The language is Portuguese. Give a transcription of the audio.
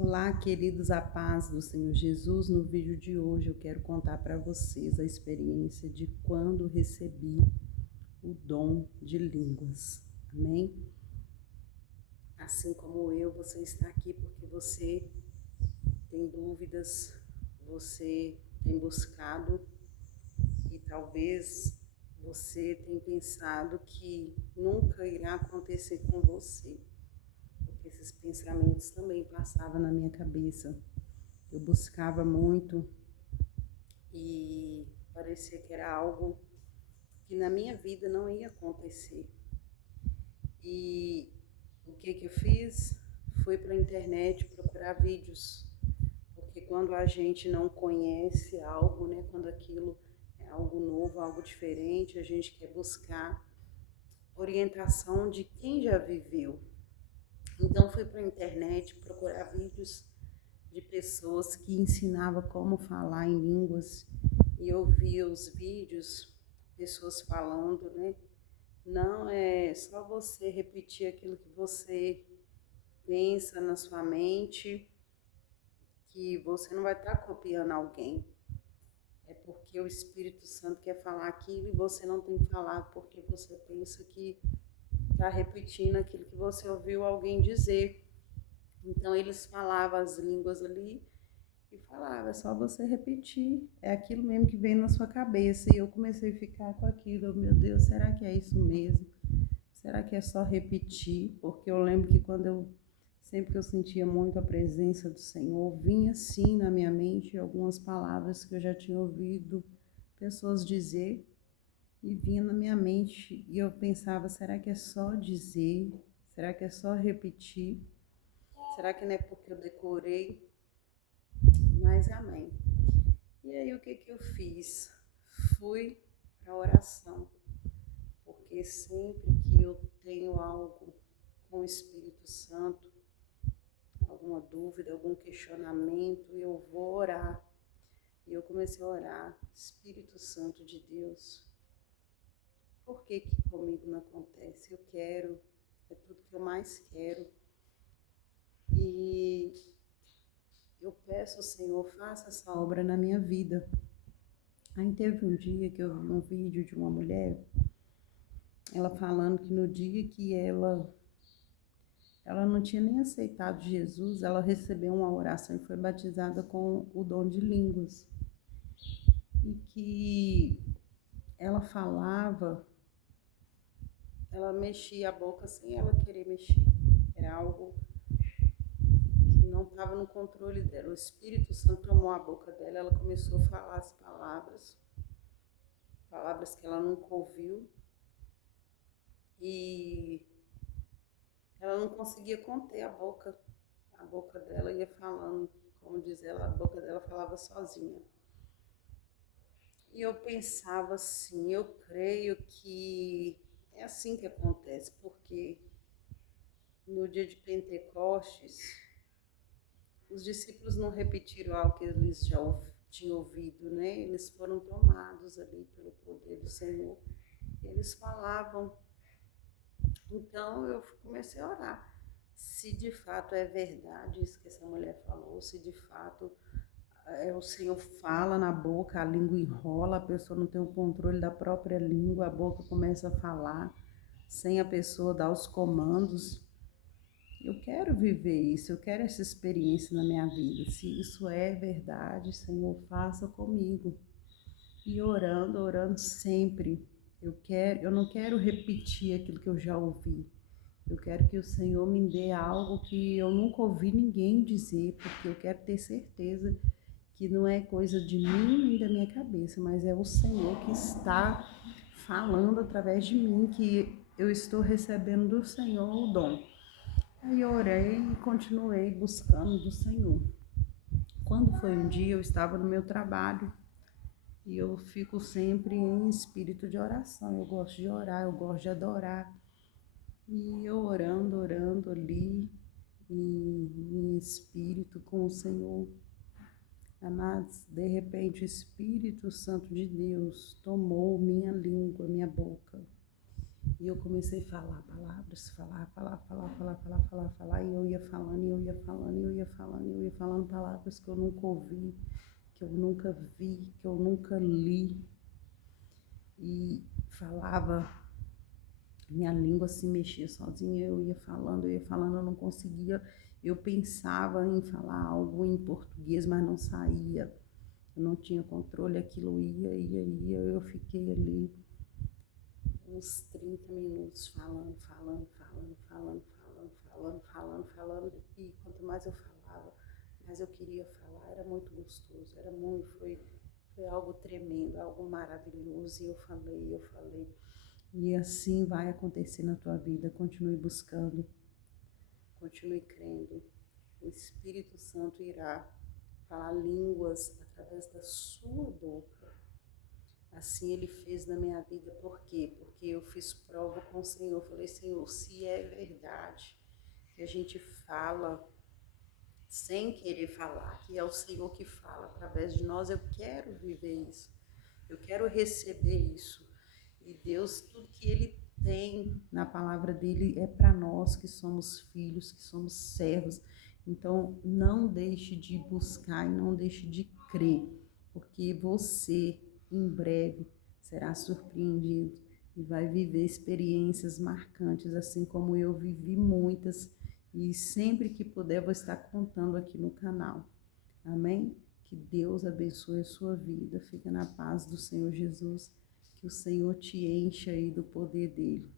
Olá, queridos, a paz do Senhor Jesus. No vídeo de hoje eu quero contar para vocês a experiência de quando recebi o dom de línguas. Amém? Assim como eu, você está aqui porque você tem dúvidas, você tem buscado e talvez você tenha pensado que nunca irá acontecer com você. Porque esses pensamentos também passavam na minha cabeça. Eu buscava muito e parecia que era algo que na minha vida não ia acontecer. E o que eu fiz? Fui para a internet procurar vídeos, porque quando a gente não conhece algo, né, quando aquilo é algo novo, algo diferente, a gente quer buscar orientação de quem já viveu. Então fui para a internet procurar vídeos de pessoas que ensinavam como falar em línguas e eu via os vídeos, pessoas falando, né? Não é só você repetir aquilo que você pensa na sua mente, que você não vai estar copiando alguém. É porque o Espírito Santo quer falar aquilo e você não tem que falar porque você pensa que está repetindo aquilo que você ouviu alguém dizer. Então eles falavam as línguas ali e falava, é só você repetir, é aquilo mesmo que vem na sua cabeça. E eu comecei a ficar com aquilo, meu Deus, será que é isso mesmo? Será que é só repetir? Porque eu lembro que sempre que eu sentia muito a presença do Senhor, vinha sim na minha mente algumas palavras que eu já tinha ouvido pessoas dizer e vinha na minha mente e eu pensava, será que é só dizer? Será que é só repetir? Será que não é porque eu decorei? Mas amém. E aí o que eu fiz? Fui para a oração, porque sempre que eu tenho algo com o Espírito Santo, alguma dúvida, algum questionamento, eu vou orar. E eu comecei a orar, Espírito Santo de Deus, por que comigo não acontece? Eu quero, é tudo que eu mais quero. E eu peço ao Senhor, faça essa obra na minha vida. Aí teve um dia que eu vi um vídeo de uma mulher, ela falando que no dia que ela não tinha nem aceitado Jesus, ela recebeu uma oração e foi batizada com o dom de línguas. E que ela falava, ela mexia a boca sem ela querer mexer. Era algo que não estava no controle dela. O Espírito Santo tomou a boca dela, ela começou a falar as palavras que ela nunca ouviu. E ela não conseguia conter a boca. A boca dela ia falando, como diz ela, a boca dela falava sozinha. E eu pensava assim, eu creio que é assim que acontece, porque no dia de Pentecostes, os discípulos não repetiram algo que eles já tinham ouvido, né? Eles foram tomados ali pelo poder do Senhor. Eles falavam. Então eu comecei a orar. Se de fato é verdade isso que essa mulher falou, se de fato o Senhor fala na boca, a língua enrola, a pessoa não tem o controle da própria língua, a boca começa a falar sem a pessoa dar os comandos. Eu quero viver isso, eu quero essa experiência na minha vida. Se isso é verdade, Senhor, faça comigo. E orando, orando sempre. Eu não quero repetir aquilo que eu já ouvi. Eu quero que o Senhor me dê algo que eu nunca ouvi ninguém dizer, porque eu quero ter certeza que não é coisa de mim nem da minha cabeça, mas é o Senhor que está falando através de mim, que eu estou recebendo do Senhor o dom. Aí eu orei e continuei buscando do Senhor. Quando foi um dia, eu estava no meu trabalho e eu fico sempre em espírito de oração. Eu gosto de orar, eu gosto de adorar. E eu orando ali, em espírito com o Senhor. Amados, de repente o Espírito Santo de Deus tomou minha língua, minha boca. E eu comecei a falar palavras, falar, e eu ia falando, e eu ia falando, e eu ia falando, e eu ia falando palavras que eu nunca ouvi, que eu nunca vi, que eu nunca li. E falava, minha língua se mexia sozinha, eu ia falando, eu não conseguia. Eu pensava em falar algo em português, mas não saía. Eu não tinha controle, aquilo ia, eu fiquei ali uns 30 minutos falando, e quanto mais eu falava, mais eu queria falar, era muito gostoso, foi algo tremendo, algo maravilhoso, e eu falei, e assim vai acontecer na tua vida, continue buscando, continue crendo, o Espírito Santo irá falar línguas através da sua boca. Assim Ele fez na minha vida, por quê? Porque eu fiz prova com o Senhor, falei, Senhor, se é verdade que a gente fala sem querer falar, que é o Senhor que fala através de nós, eu quero viver isso, eu quero receber isso. E Deus, tudo que Ele tem na palavra dele é para nós que somos filhos, que somos servos. Então, não deixe de buscar e não deixe de crer, porque você, em breve, será surpreendido e vai viver experiências marcantes, assim como eu vivi muitas, e sempre que puder vou estar contando aqui no canal. Amém? Que Deus abençoe a sua vida. Fica na paz do Senhor Jesus. Que o Senhor te encha aí do poder dele.